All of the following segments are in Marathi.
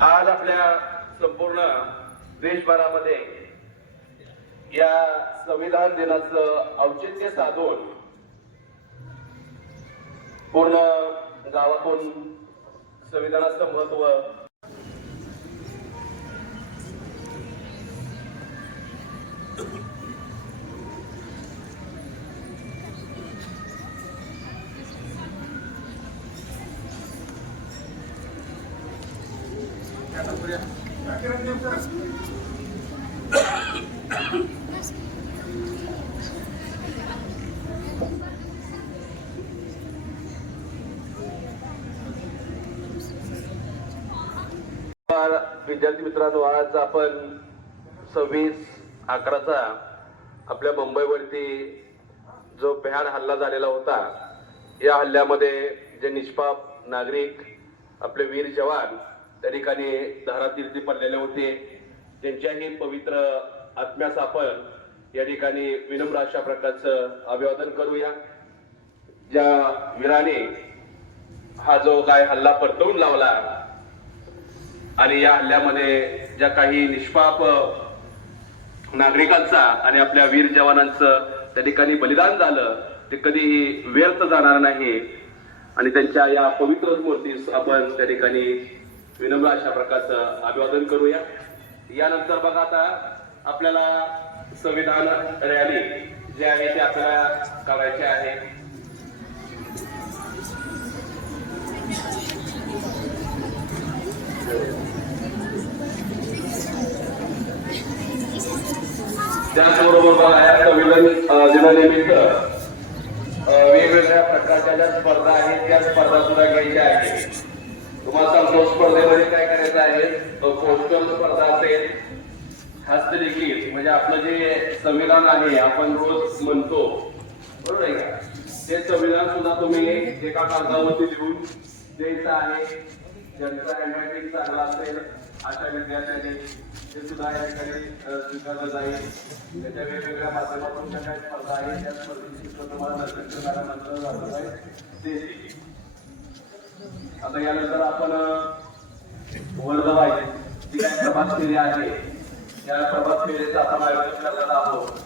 आज आपल्या संपूर्ण देशभरामध्ये या संविधान दिनाचं औचित्य साधून पूर्ण गावातून संविधानाचं महत्त्व विद्यार्थी मित्रांनो आज आपण सव्वीस अकराचा आपल्या मुंबईवरती जो बेहार हल्ला झालेला होता या हल्ल्यामध्ये जे निष्पाप नागरिक आपले वीर जवान त्या ठिकाणी धारातीर्थी पडलेले होते. त्यांच्याही पवित्र आत्म्यास आपण या ठिकाणी विनम्र अशा प्रकारचं अभिवादन करूया. ज्या वीराने हा जो काय हल्ला परतवून लावला आणि या हल्ल्यामध्ये ज्या काही निष्पाप नागरिकांचा आणि आपल्या वीर जवानांचं त्या ठिकाणी बलिदान झालं ते कधीही व्यर्थ जाणार नाही. आणि त्यांच्या या पवित्र मूर्तीस आपण त्या ठिकाणी विनम्र अशा प्रकारचं अभिवादन करूया. यानंतर बघा आता आपल्याला संविधान रॅली जे आहे ते आपल्याला करायचे आहे. संविधान दिनानिमित्त वेगवेगळ्या प्रकारच्या ज्या स्पर्धा आहेत त्या स्पर्धा सुद्धा घ्यायच्या आहेत. तुम्हाला सांगतो स्पर्धेमध्ये काय करायचं आहे? पोस्टल स्पर्धा असेल हस्तलिखित म्हणजे आपलं जे संविधान आहे आपण रोज म्हणतो बरोबर आहे का? ते संविधान सुद्धा तुम्ही एका कागदावरती लिहून द्यायचं आहे. ज्यांचा हँडरायटिंग चांगला असेल अशा विद्यार्थ्यांनी ते सुद्धा या ठिकाणी स्वीकारलं जाईल. त्याच्या वेगवेगळ्या माध्यमातून ज्या काही स्पर्धा आहेत त्या स्पर्धेची सुद्धा तुम्हाला नंतर झाल्यानंतर झालं आहे ते आता यानंतर आपण वर्धवाई जी काय प्रभात फेरी आहे. या प्रभात फेरीचं आपण आयोजन करणार आहोत.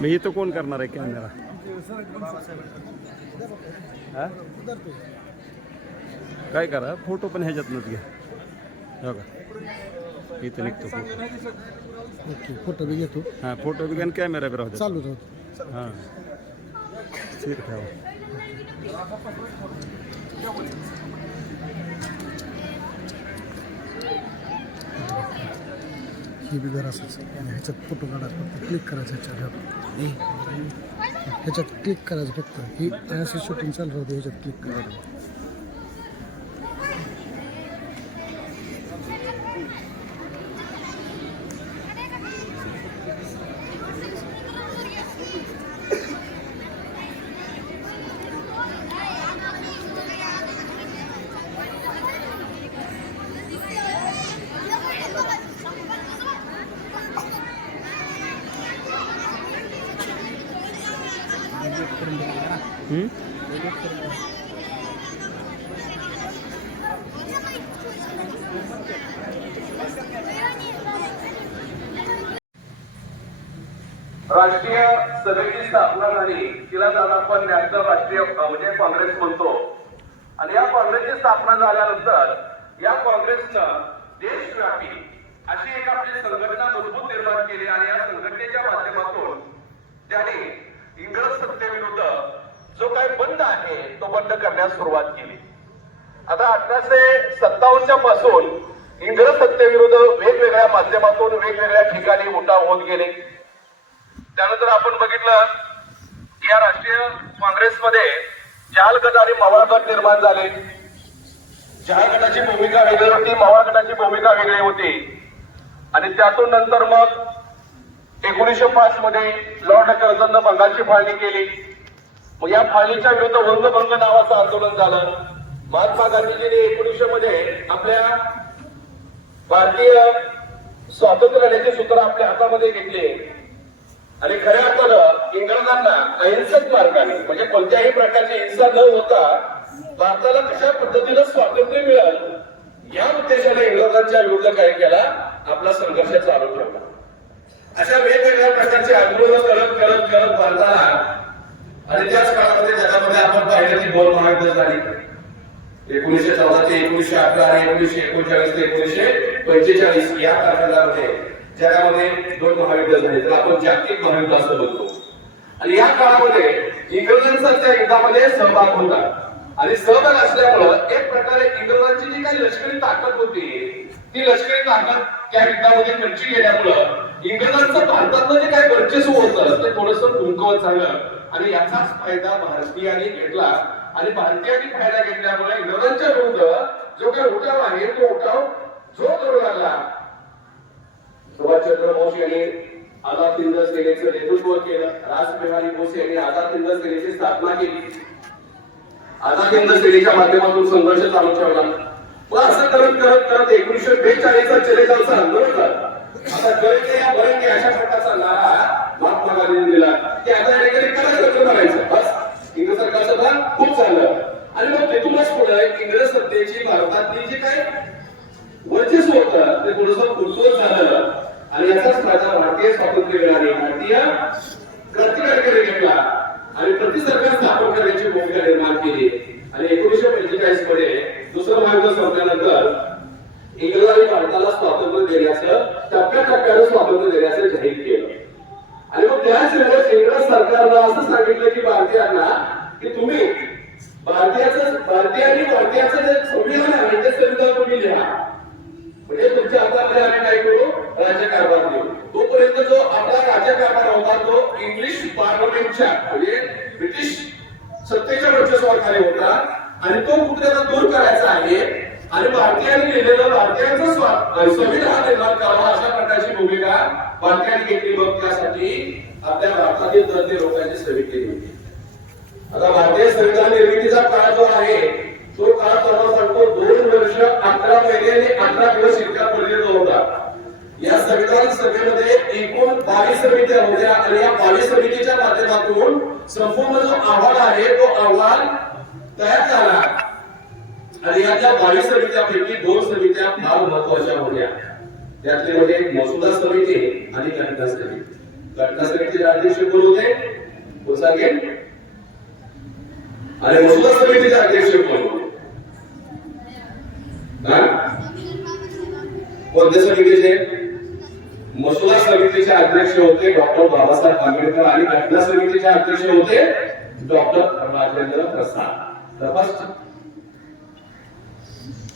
मी इथं कोण करणार आहे कॅमेरा हा? काय करा? फोटो पण ह्याच्यातनंच घ्या. हो का? इथं निघतो फोटो ओके फोटो बी घेतो. हां फोटो बी घ्या आणि कॅमेरा बी राहू द्या. चालूच होत हां. स्थिर ठेवा. हे बी आणि ह्याच्यात फोटो फक्त क्लिक करायचं ह्याच्यावर ह्याच्यात क्लिक करायचं फक्त. ही असं शूटिंग चालू राहते ह्याच्यात क्लिक करायचं राष्ट्रीय सभेची स्थापना झाली. तिला आज आपण नॅशनल राष्ट्रीय म्हणजे काँग्रेस म्हणतो. आणि या काँग्रेसची स्थापना झाल्यानंतर या काँग्रेसनं देशव्यापी अशी एक आपली संघटना मजबूत निर्माण केली आणि या संघटनेच्या माध्यमातून त्याने इंग्रज सत्तेविरुद्ध जो काही बंद आहे तो बंद करण्यास सुरुवात केली. आता अठराशे सत्तावन्नच्या पासून इंग्रज इंग्रज सत्तेविरुद्ध वेगवेगळ्या माध्यमातून वेगवेगळ्या ठिकाणी उठाव होत गेले. त्यानंतर आपण बघितलं की या राष्ट्रीय काँग्रेसमध्ये जालगट आणि मवाळ गट निर्माण झाले. जाल गटाची भूमिका वेगळी होती मवाळ गटाची भूमिका वेगळी होती. आणि त्यातून नंतर मग एकोणीसशे पाच मध्ये लॉर्ड कर्जननं बंगालची फाळणी केली. मग या फाळणीच्या विरुद्ध वंगभंग नावाचं आंदोलन झालं. महात्मा गांधीजींनी एकोणीसशे मध्ये आपल्या भारतीय स्वातंत्र्य लढ्याचे सूत्र आपल्या हातामध्ये घेतले. आणि खऱ्या अर्थानं इंग्रजांना अहिंसक मार्गाने म्हणजे कोणत्याही प्रकारची हिंसा न होता भारताला कशा पद्धतीनं स्वातंत्र्य मिळालं या उद्देशाने इंग्रजांच्या विरुद्ध काय केला आपला संघर्ष चालू ठेवला. अशा वेगवेगळ्या प्रकारचे आंदोलन करत करत करत भारताला आणि त्याच काळामध्ये जगामध्ये आपण पाहिलं की गोल महायुद्ध झाली. एकोणीसशे चौदा ते एकोणीसशे अकरा आणि एकोणीसशे एकोणचाळीस ते एकोणीसशे पंचेचाळीस या कालखंडामध्ये ज्यामध्ये दोन महायुद्ध झाले तर आपण जागतिक महायुद्ध असं बोलतो. आणि या काळामध्ये इंग्रजांचा त्या युद्धामध्ये सहभाग होता. आणि सहभाग असल्यामुळं एक प्रकारे इंग्रजांची जी काही लष्करी ताकद होती ती लष्करी ताकद त्या युद्धामध्ये खर्ची गेल्यामुळं इंग्रजांचं भारतातलं जे काही वर्चस्व होतं ते थोडस कुंकवत झालं आणि याचाच फायदा भारतीयांनी घेतला. आणि भारतीयांनी फायदा घेतल्यामुळे इंग्रजांच्या विरुद्ध जो काही उठाव आहे तो उठाव जो करू लागला सुभाषचंद्र बोस यांनी आझाद हिंद सेनेचं नेतृत्व केलं. राजबिहारी बोस यांनी आझाद हिंद सेनेची स्थापना केली. आझाद हिंद सेनेच्या माध्यमातून संघर्ष चालू ठेवला. मग असं करत करत करत एकोणीसशे बेचाळीसचा चलेगावचं आंदोलन झालं. आता कळते या भरंगे अशा प्रकारचा नारा महात्मा गांधींनी दिला. की आता या ठिकाणी काय कसं करायचं बस. इंग्रज सरकारचं काम खूप झालं. आणि मग तिथूनच पुढे इंग्रज सत्तेची भारतातली जी काही वर्चस्व होतं ते थोडस कुरकुरत झालं. आणि याचाच फायदा भारतीय स्वातंत्र्य मिळाली. भारतीय क्रांतिकारी घेतला आणि प्रति सरकार स्थापन करण्याची भूमिका निर्माण केली. आणि एकोणीसशे पंचेचाळीसमध्ये दुसरं महायुद्ध संपल्यानंतर इंग्रजांनी भारताला स्वातंत्र्य देण्याचं टप्प्याटप्प्यानं स्वातंत्र्य देण्याचं जाहीर केलं. आणि मग त्याच वेळेस इंग्रज सरकारला असं सांगितलं की भारतीयांना की तुम्ही भारतीयाचं भारतीयांनी भारतीयाचं भारतीयांनी घेतली मग त्यासाठी आपल्या भारतातील तज्ञ लोकांची सभे केली होती. आता भारतीय संविधान निर्मितीचा काळ जो आहे तो काळ तुम्हाला सांगतो दोन वर्ष अकरा महिने आणि अठरा दिवस इतका पर्यंत होता. या संविधान सभेमध्ये एकूण बावीस समित्या होत्या आणि या बावीस समितीच्या माध्यमातून संपूर्ण जो अहवाल आहे तो अहवाल तयार झाला. आणि यातल्या बावीस समित्यापैकी दोन समित्या फार महत्वाच्या होत्या. त्यातले म्हणजे मसुदा समिती आणि घटना समिती. घटना समितीचे अध्यक्ष कोण होते? कोण सांगेल? आणि मसुदा समितीचे अध्यक्ष कोण? हा? कोणत्या समितीचे? मसुदा समितीचे अध्यक्ष होते डॉक्टर बाबासाहेब आंबेडकर आणि घटना समितीचे अध्यक्ष होते डॉक्टर राजेंद्र प्रसाद.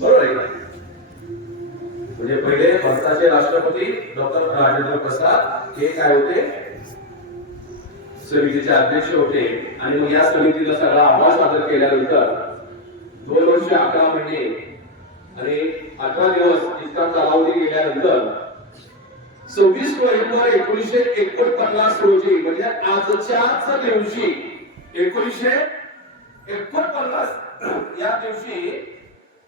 बरोबर आहे म्हणजे पहिले भारताचे राष्ट्रपती डॉक्टर राजेंद्र प्रसाद हे काय होते? समितीचे अध्यक्ष होते. आणि मग या समितीला सगळा अहवाल सादर केल्यानंतर दोन वर्ष अकरा महिने आणि अठरा दिवस इतका कालावधी गेल्यानंतर सव्वीस नोव्हेंबर एकोणीसशे एकोणपन्नास रोजी म्हणजे आजच्याच दिवशी एकोणीसशे एकोणपन्नास या दिवशी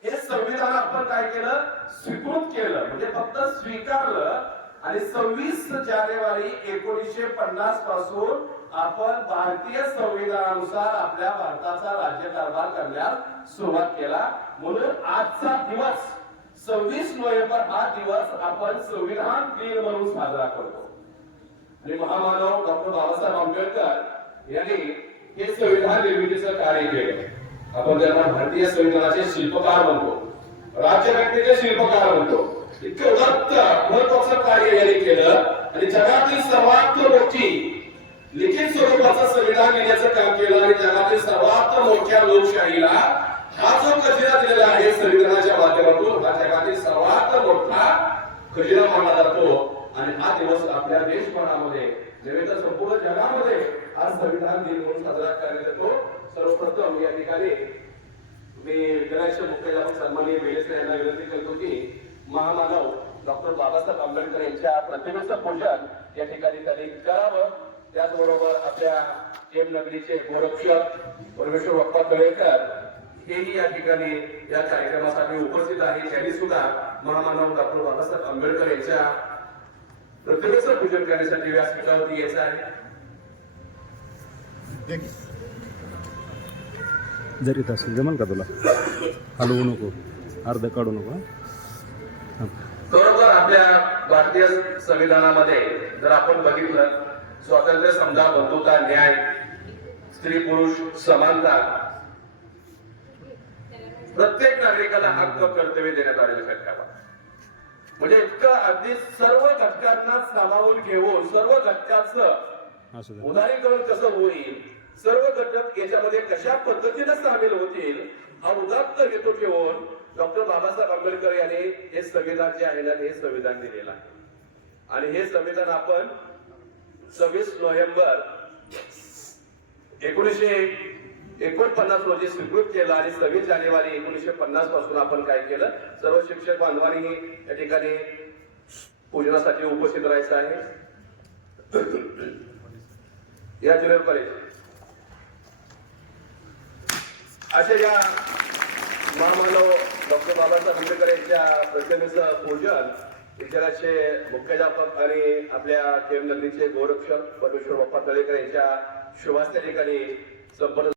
हे संविधान आपण काय केलं? स्वीकृत केलं म्हणजे फक्त स्वीकारलं आणि सव्वीस जानेवारी एकोणीसशे पन्नासपासून आपण भारतीय संविधानानुसार आपल्या भारताचा राज्यकारभार करण्यास सुरुवात केला. म्हणून आजचा दिवस सव्वीस नोव्हेंबर हा दिवस आपण संविधान दिन म्हणून साजरा करतो. आणि महामानव डॉक्टर बाबासाहेब आंबेडकर यांनी हे संविधान निर्मितीचं कार्य केलं. आपण त्यांना भारतीय संविधानाचे शिल्पकार म्हणतो राज्यघटनेचे शिल्पकार म्हणतो इतकं उदत्त महत्वाचं कार्य यांनी केलं. आणि जगातील सर्वात मोठी लिखित स्वरूपाचं संविधान घेण्याचं काम केलं आणि जगातील सर्वात मोठ्या लोकशाहीला हा जो खजिना दिलेला आहे संविधानाच्या माध्यमातून हा जगातील सर्वात मोठा खजिना मानला जातो. आणि हा दिवस आपल्या देशभरामध्ये नव्हे तर संपूर्ण जगामध्ये हा संविधान दिन म्हणून साजरा करण्यात येतो. सर्वप्रथम या ठिकाणी मी विद्यालयाचे मुख्याध्यापक सन्माननीय वेळेस यांना विनंती करतो की महामानव डॉक्टर बाबासाहेब आंबेडकर यांच्या प्रतिमेचं पूजन या ठिकाणी त्यांनी करावं. त्याचबरोबर आपल्या केम नगरीचे गोरक्षक परमेश्वर बाप्पा तळेकर हेही या ठिकाणी या कार्यक्रमासाठी उपस्थित आहे त्यांनी सुद्धा महामानव डॉक्टर बाबासाहेब आंबेडकर यांच्या प्रतिमेचं पूजन करण्यासाठी व्यासपीठावरती यायचं आहे. जरी असेल जमल का तुला? हलवू नको. अर्ध काढू नको? बरोबर आपल्या भारतीय संविधानामध्ये जर आपण बघितलं स्वातंत्र्य समजा बंधुता न्याय स्त्री पुरुष समानता प्रत्येक नागरिकाला हक्क कर्तव्य देण्यात आलेलं घटकाला म्हणजे इतकं अगदी सर्व घटकांना सामावून घेऊन सर्व घटकाचं उदारीकरण कसं होईल? सर्व घटक याच्यामध्ये कशा पद्धतीने सामील होतील हा उदात्त हेतू ठेवून डॉक्टर बाबासाहेब आंबेडकर यांनी हे संविधान जे आहे ना हे संविधान दिलेलं आहे. आणि हे संविधान आपण सव्वीस नोव्हेंबर एकोणीसशे एकोणपन्नास रोजी स्वीकृत केलं आणि सव्वीस जानेवारी एकोणीसशे पन्नासपासून आपण काय केलं सर्व शिक्षक बांधवांनी या ठिकाणी पूजनासाठी उपस्थित राहायचं आहे. या जुनियर कॉलेज अशा या महामानव डॉक्टर बाबासाहेब आंबेडकर यांच्या प्रतिमेचं पूजन विचाराचे मुख्याध्यापक आणि आपल्या केम नगरीचे गोरक्षक परमेश्वर बाप्पा तळेकर यांच्या शुभास्त्या ठिकाणी संपन्न